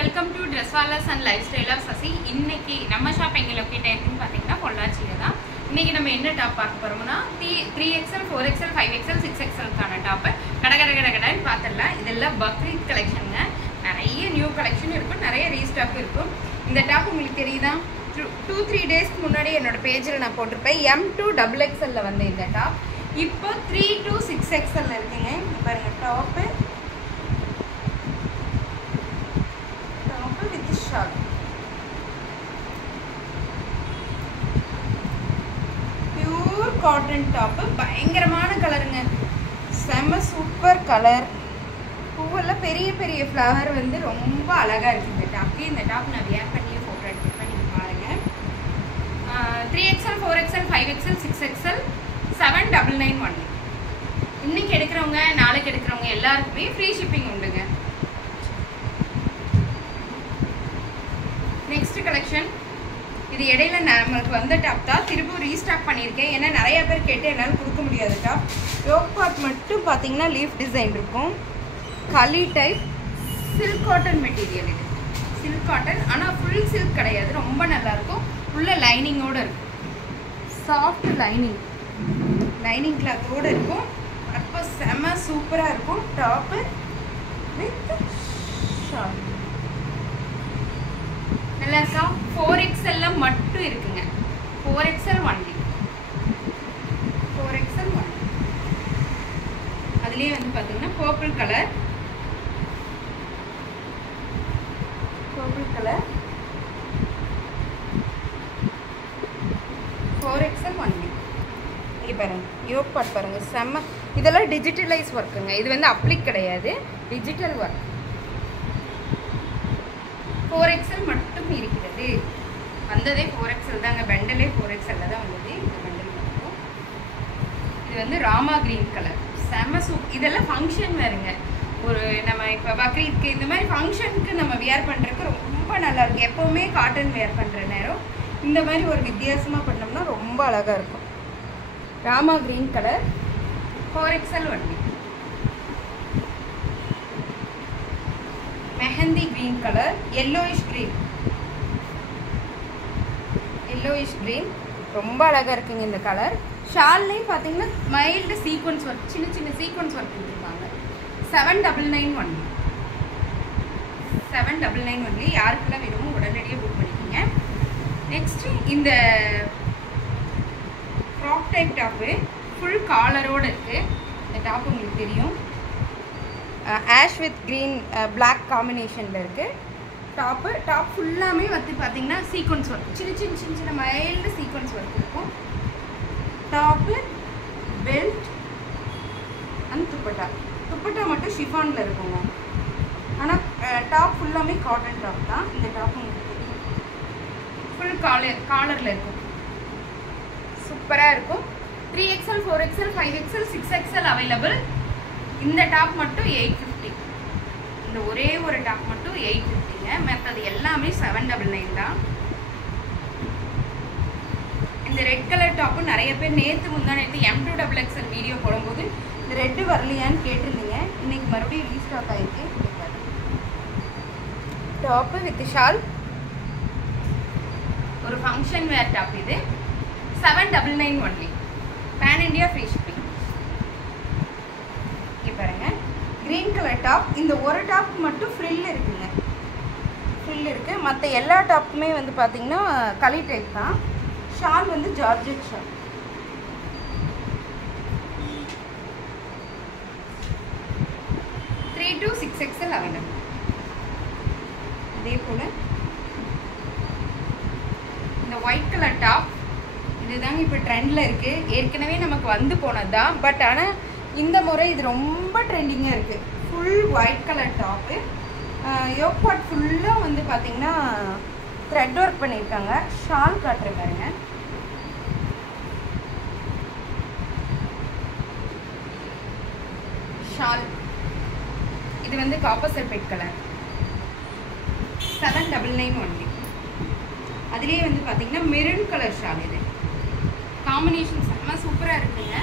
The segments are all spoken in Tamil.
வெல்கம் டு ட்ரெஸ்வாலர்ஸ் and life style of Sasi. இன்னைக்கு நம்ம ஷாப் எங்கே லொக்கேட் ஆயிருக்குன்னு பார்த்தீங்கன்னா பொள்ளாச்சியில் தான். இன்னைக்கு நம்ம என்ன டாப் பார்க்க போகிறோம்னா 3XL 4XL 5XL 6XLக்கான டாப்பு கடைன்னு பார்த்துடலாம். இதெல்லாம் பக்ரீத் கலெக்ஷனுங்க. நிறைய நியூ கலெக்ஷன் இருக்கும், நிறைய ரீஸ்டாக் இருக்கும். இந்த டாப் உங்களுக்கு தெரியுதா? 2-3 டேஸ்க்கு முன்னாடி என்னோட பேஜில் நான் போட்டிருப்பேன். M2XXL வந்து இந்த டாப் இப்போ 3 to 6XL இருக்குங்க. பாருங்க top with shawl. Pure cotton top, பயங்கரமான கலருங்க, செம்ம சூப்பர் கலர். பூவெல்லாம் பெரிய பெரிய ஃப்ளவர் வந்து ரொம்ப அழகாக இருக்குது இந்த டாப்க்கு. இந்த டாப் நான் வியர் பண்ணியே ஃபோட்டோ எடுத்துப்பேன், நீங்கள் பாருங்கள். 3XL 4XL 5XL 6XL 799 only. இன்னைக்கு எடுக்கிறவங்க நாளைக்கு எடுக்கிறவங்க எல்லாருக்குமே ஃப்ரீ ஷிப்பிங் உண்டுங்க. நெக்ஸ்ட் கலெக்ஷன், இது இடையில நம்மளுக்கு வந்த டாப் தான், திரும்ப ரீஸ்டாக் பண்ணியிருக்கேன். ஏன்னா நிறைய பேர் கேட்டு என்னால் கொடுக்க முடியாது டாப். யோக் பார்ட் மட்டும் பார்த்தீங்கன்னா லீஃப் டிசைன் இருக்கும், களி டைப், சில்க் காட்டன் மெட்டீரியல். இது சில்க் காட்டன், ஆனால் ஃபுல் சில்க் கிடையாது, ரொம்ப நல்லாயிருக்கும். ஃபுல்லாக லைனிங்கோடு இருக்கும், சாஃப்ட் லைனிங் கிளாத்தோடு இருக்கும். அப்போ செம்ம சூப்பராக இருக்கும் டாப்பு வித் ஷால். நல்லா இருக்கா? 4XL மட்டும் இருக்குங்க. 4XL only. அதுலேயே வந்து பார்த்தீங்கன்னா பர்பிள் கலர் 4XL ஒன்லி. இங்கே பாருங்க, யோக் பார்ட் பாருங்க, செம்ம. இதெல்லாம் டிஜிட்டலைஸ் ஒர்க்குங்க, இது வந்து அப்ளிக் கிடையாது, டிஜிட்டல் ஒர்க். 4XL மட்டும் இருக்கிறது. வந்ததே 4XL தாங்க, பெண்டலே 4XL தான் வந்தது. இந்த பெண்டல் மட்டும். இது வந்து ராமா கிரீன் கலர், செம்ம இதெல்லாம் ஃபங்க்ஷன் வேறுங்க. ஒரு நம்ம இப்போ பக்ரீத்க்கு இந்த மாதிரி ஃபங்க்ஷனுக்கு நம்ம வியர் பண்ணுறதுக்கு ரொம்ப நல்லாயிருக்கும். எப்போவுமே காட்டன் வியர் பண்ணுற நேரம் இந்த மாதிரி ஒரு வித்தியாசமாக பண்ணோம்னா ரொம்ப அழகாக இருக்கும். Rama green colour 4XL only. Mehndi green colour, yellowish green, ரொம்ப அழகாக இருக்குங்க இந்த கலர். ஷால்லையும் பார்த்தீங்கன்னா மைல்டு சீக்வன்ஸ் ஒர்க், சின்ன சின்ன சீக்வன்ஸ் ஒர்க் கொடுத்துருப்பாங்க. 799 ஒன்லி. 799 ஒன்லி. யாருக்கெல்லாம் வேணுமோ உடனடியாக புக் பண்ணிக்கோங்க. நெக்ஸ்ட்டு இந்த ஃப்ராக் டைப் டாப்பு ஃபுல் காலரோடு இருக்குது. இந்த டாப் உங்களுக்கு தெரியும், ஆஷ் வித் க்ரீன் பிளாக் காம்பினேஷனில் இருக்குது டாப்பு. டாப் ஃபுல்லாமே வந்து பார்த்தீங்கன்னா சீக்வன்ஸ் ஒர்க், சின்ன மைல்டு சீக்வன்ஸ் ஒர்க் இருக்கும். டாப்பு, பெல்ட் அண்ட் துப்பட்டா மட்டும் ஷிஃபானில் இருக்குங்க. ஆனால் டாப் ஃபுல்லாமே காட்டன் டாப் தான். இந்த டாப் உங்களுக்கு தெரியும், ஃபுல் காலரில் இருக்கும், சூப்பராக இருக்கும். 3XL 4XL 5XL 6XL available. இந்த டாப் மட்டும் 850. இந்த ஒரே ஒரு டாப் மட்டும் 850ங்க. மற்றது எல்லாமே 799 தான். இந்த ரெட் கலர் டாப்பு நிறைய பேர் முந்தா நேற்று M2XXL வீடியோ போடும்போது இந்த ரெட்டு வரலையான்னு கேட்டிருந்தீங்க. இன்னைக்கு மறுபடியும் ரீஸ்டாக் ஆகிருக்கு. டாப்பு வித் ஷால், ஒரு ஃபங்க்ஷன் வேர் டாப். இது 799 only. Pan India free shipping. இங்கே பாருங்க, கிரீன் கலர் டாப். இந்த ஒரு டாப் மட்டும் ஃப்ரில் இருக்குங்க, மற்ற எல்லா டாப்புமே வந்து பார்த்தீங்கன்னா களி டைப் தான். ஷால் வந்து georgette shawl. Three to 6XL available. அதே போல் இந்த ஒயிட் கலர் டாப், இதுதாங்க இப்போ ட்ரெண்டில் இருக்குது. ஏற்கனவே நமக்கு வந்து போனது தான், பட் ஆனால் இந்த முறை இது ரொம்ப ட்ரெண்டிங்காக இருக்குது. Full white colour top, yoke part ஃபுல்லாக வந்து பார்த்தீங்கன்னா த்ரெட் ஒர்க் பண்ணியிருக்காங்க. ஷால் காட்டுறேன் பாருங்க. ஷால் இது வந்து காப்பர் சல்பேட் கலர், 799 ஒன்லி. அதுலேயே வந்து பார்த்தீங்கன்னா மெரூன் கலர் ஷால். இது காம்பினேஷன் செம்ம சூப்பராக இருக்குங்க.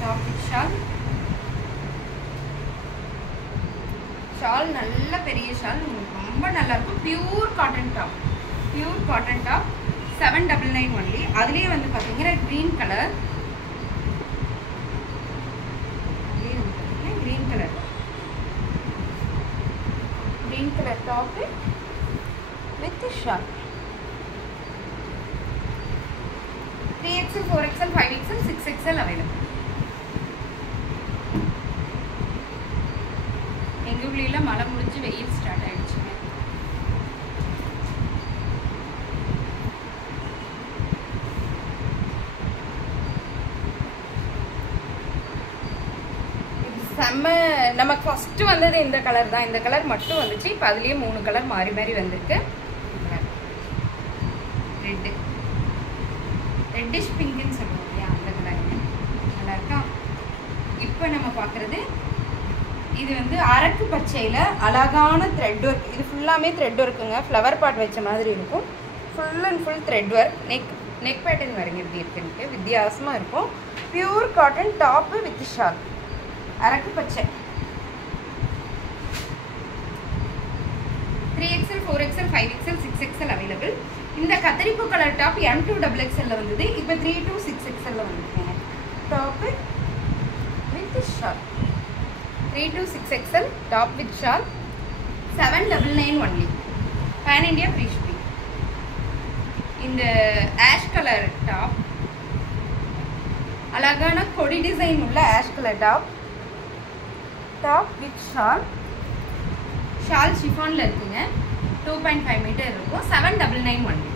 டாப் ஷால் ஷால் நல்ல பெரிய ஷால், உங்களுக்கு ரொம்ப நல்லாயிருக்கும். Pure cotton top, pure cotton top 799 only. அதுலேயே வந்து பார்த்தீங்கன்னா green colour, green colour, green colour top with shawl. 3XL, 4XL, 5XL, 6XL available. எங்கள் ஊர்ல மழை முடிஞ்சு வெயில் ஸ்டார்ட் ஆயிடுச்சுங்க. செம்ம. நமக்கு ஃபஸ்ட்டு வந்தது இந்த கலர் தான், இந்த கலர் மட்டும் வந்துச்சு. இப்போ அதுலேயே 3 கலர் மாறி மாறி வந்திருக்கு. ரெட்டு, ரெட்டிஷ் பிங்க்னு சொல்லுவோம் இல்லையா, அந்த கலர் நல்லா இருக்கா. இப்போ நம்ம பார்க்குறது இது வந்து அரக்கு பச்சையில் அழகான த்ரெட் ஒர்க். இது ஃபுல்லாமே த்ரெட் ஒர்க்குங்க, ஃப்ளவர் பாட் வச்ச மாதிரி இருக்கும். Full and full thread work. Neck pattern வருங்க, இப்படி இருக்குன்ட்டு வித்தியாசமாக இருக்கும். Pure cotton top with shawl, அரக்கு பச்சை. 3XL, 4XL, 5XL, 6XL available. இந்த கத்தரிப்பு கலர் டாப் M2XXL வந்தது. இப்போ 3 to 6XL வந்துருக்கேங்க. Top with shawl, 3 to 6XL top with shawl 799 only. Pan India free shipping. இந்த ஆஷ் கலர் டாப், அழகான கொடி டிசைன் உள்ள ash colour top, top with shawl. Shawl ஷிஃபானில் இருக்குங்க, 2.5 மீட்டர் இருக்கும். 799 ஒன்லி.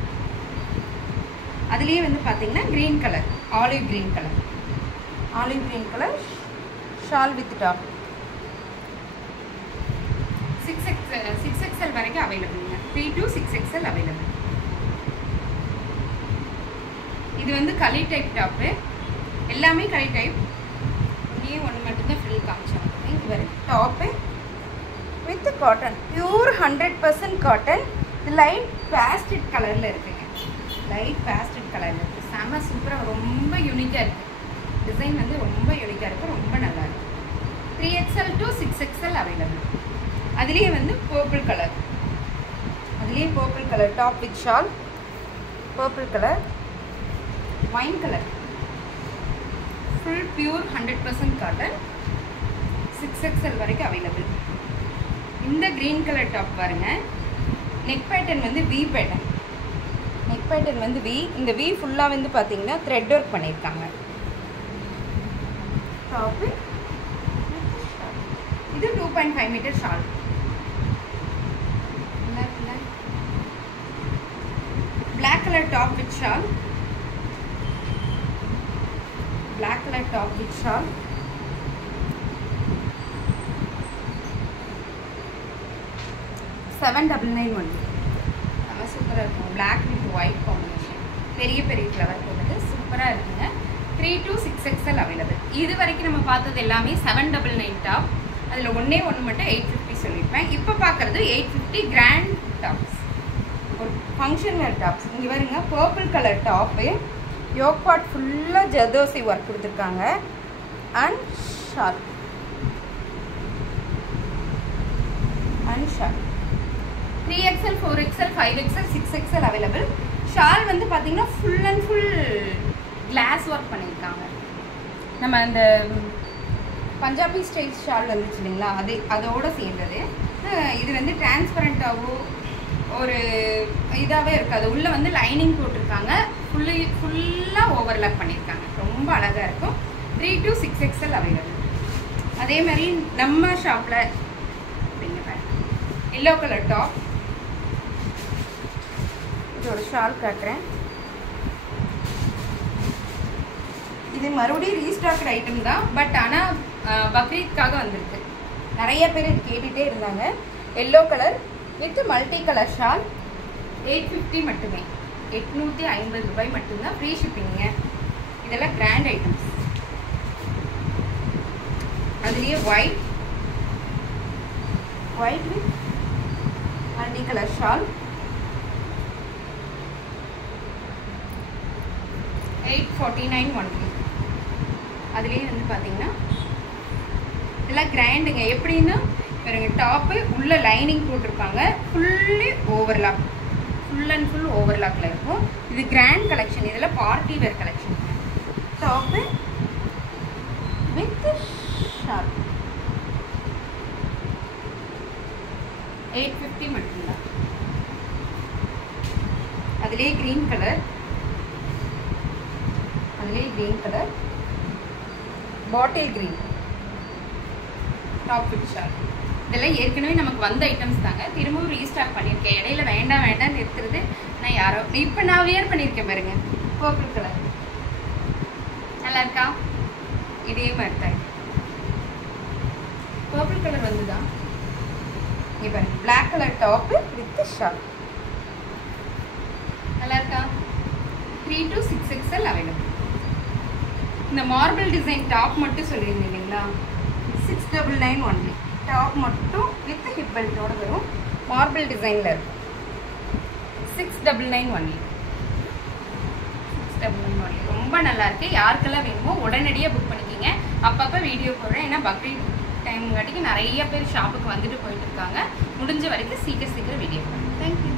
அதுலேயே வந்து பார்த்தீங்கன்னா green colour, olive green colour, olive green colour shawl with top. 6XL வரைக்கும் அவைலபிள்ங்க. 3 to 6XL அவைலபிள். இது வந்து களி டைப் டாப்பு, எல்லாமே களி டைப். ஒன்று மட்டும்தான் ஃப்ரில் காமிச்சாங்க. இது வரும் top with cotton, pure 100% cotton. Light pasted கலரில் இருக்குங்க, லைட் பேஸ்டட் கலரில் இருக்குது. செம்ம சூப்பராக, ரொம்ப யூனிக்காக இருக்குது. டிசைன் வந்து ரொம்ப யூனிக்காக இருக்குது, ரொம்ப நல்லா இருக்குது. 3XL to 6XL available. அதுலேயே வந்து பர்பிள் கலர், அதுலேயே purple colour top with shawl, purple colour, wine colour, full pure 100% cotton. 6XL வரைக்கும் அவைலபிள். இந்த க்ரீன் கலர் டாப் பாருங்க. நெக் பேட்டர்ன் வந்து வி பேட்டர்ன், நெக் பேட்டர்ன் வந்து வி. இந்த வி ஃபுல்லாக வந்து பார்த்தீங்கன்னா த்ரெட் ஒர்க் பண்ணியிருக்காங்க. டாப்பு இது 2.5 metre shawl. black color top with shawl, black color top with shawl. $799 only. சூப்பராக இருக்கும். black with white combination, பெரிய பெரிய ஃப்ளவர் போட்டது சூப்பராக இருக்குங்க. 3 to 6XL அவைலபிள். இது வரைக்கும் நம்ம பார்த்தது எல்லாமே 799 டாப். அதில் ஒன்றே ஒன்று மட்டும் 850 சொல்லியிருப்பேன். இப்போ பார்க்குறது 850 கிராண்ட் டாப்ஸ், ஒரு ஃபங்க்ஷன் வேர் டாப்ஸ். இங்கே வருங்க purple colour top, yoke part ஃபுல்லாக ஜர்தோசி ஒர்க் கொடுத்துருக்காங்க. And shawl, and shawl 3XL, 4XL, 5XL, 6XL available. Shawl வந்து பார்த்தீங்கன்னா full and full glass work பண்ணியிருக்காங்க. நம்ம அந்த பஞ்சாபி ஸ்டைல் ஷால் வந்துச்சு இல்லைங்களா, அதோடு சேர்ந்தது. இது வந்து டிரான்ஸ்பரண்ட்டாகவோ ஒரு இதாகவே இருக்காது. உள்ளே வந்து லைனிங் போட்டிருக்காங்க, ஃபுல்லாக ஓவர்லாப் பண்ணியிருக்காங்க. ரொம்ப அழகாக இருக்கும். 3 to 6XL அவைலபிள். அதே மாதிரி நம்ம ஷாப்பில் எல்லோ கலர் டாப், இதோட ஷால் காட்டுறேன். இது மறுபடியும் ரீஸ்டாக்டு ஐட்டம் தான், பட் ஆனால் பக்ரீத்காக வந்திருக்கு. நிறைய பேர் இது கேட்டுகிட்டே இருந்தாங்க. Yellow colour with multi colour shawl 850 மட்டுமே, 850 ரூபாய் மட்டும்தான். Free shipping. இதெல்லாம் கிராண்ட் ஐட்டம்ஸ். அதுலேயே white with multi colour shawl 849 only. அதுலேயே வந்து பார்த்தீங்கன்னா இதெல்லாம் கிராண்டுங்க. எப்படின்னா பாருங்க டாப்பு உள்ள லைனிங் போட்டிருக்காங்க, fully overlock, full and full ஓவர்லாக்ல இருக்கும். இது கிராண்ட் கலெக்ஷன், இதில் party wear collection. Top with short 850 மட்டும்தான். அதுலேயே green colour, bottle green top with short. இதெல்லாம் ஏற்கனவே நமக்கு வந்த ஐட்டம்ஸ் தாங்க, திரும்பவும் ரீஸ்டாக் பண்ணியிருக்கேன். இடையில வேண்டாம் வேண்டாம்னு இருக்கிறது நான் யாரோ இப்போ நான் வியர் பண்ணியிருக்கேன் பாருங்க. பர்பிள் கலர் நல்லா இருக்கா? இதே மாதிரி தான் பர்பிள் கலர் வந்துதான். இங்கே பாருங்க black colour top with short நல்லா இருக்கா? 3 to 6XL அவைலபிள். இந்த மார்பிள் டிசைன் டாப் மட்டும் சொல்லியிருந்தேன் இல்லைங்களா, 699 ஒன்லி. டாப் மட்டும் வித் ஹிப் பெல்ட்டோட வரும், மார்பிள் டிசைனில் இருக்கும். 699 ஒன்லி. 699 ஒன்லி. ரொம்ப நல்லா இருக்கு. யாருக்கெல்லாம் வேணுமோ உடனடியாக புக் பண்ணிக்கிங்க. அப்பப்போ வீடியோ போடுறேன், ஏன்னா பக்ரீத் டைம் காட்டிக்கு நிறைய பேர் ஷாப்புக்கு வந்துட்டு போயிட்டு இருக்காங்க. முடிஞ்ச வரைக்கும் சீக்கிரம் வீடியோ போடுறேன். தேங்க்யூ.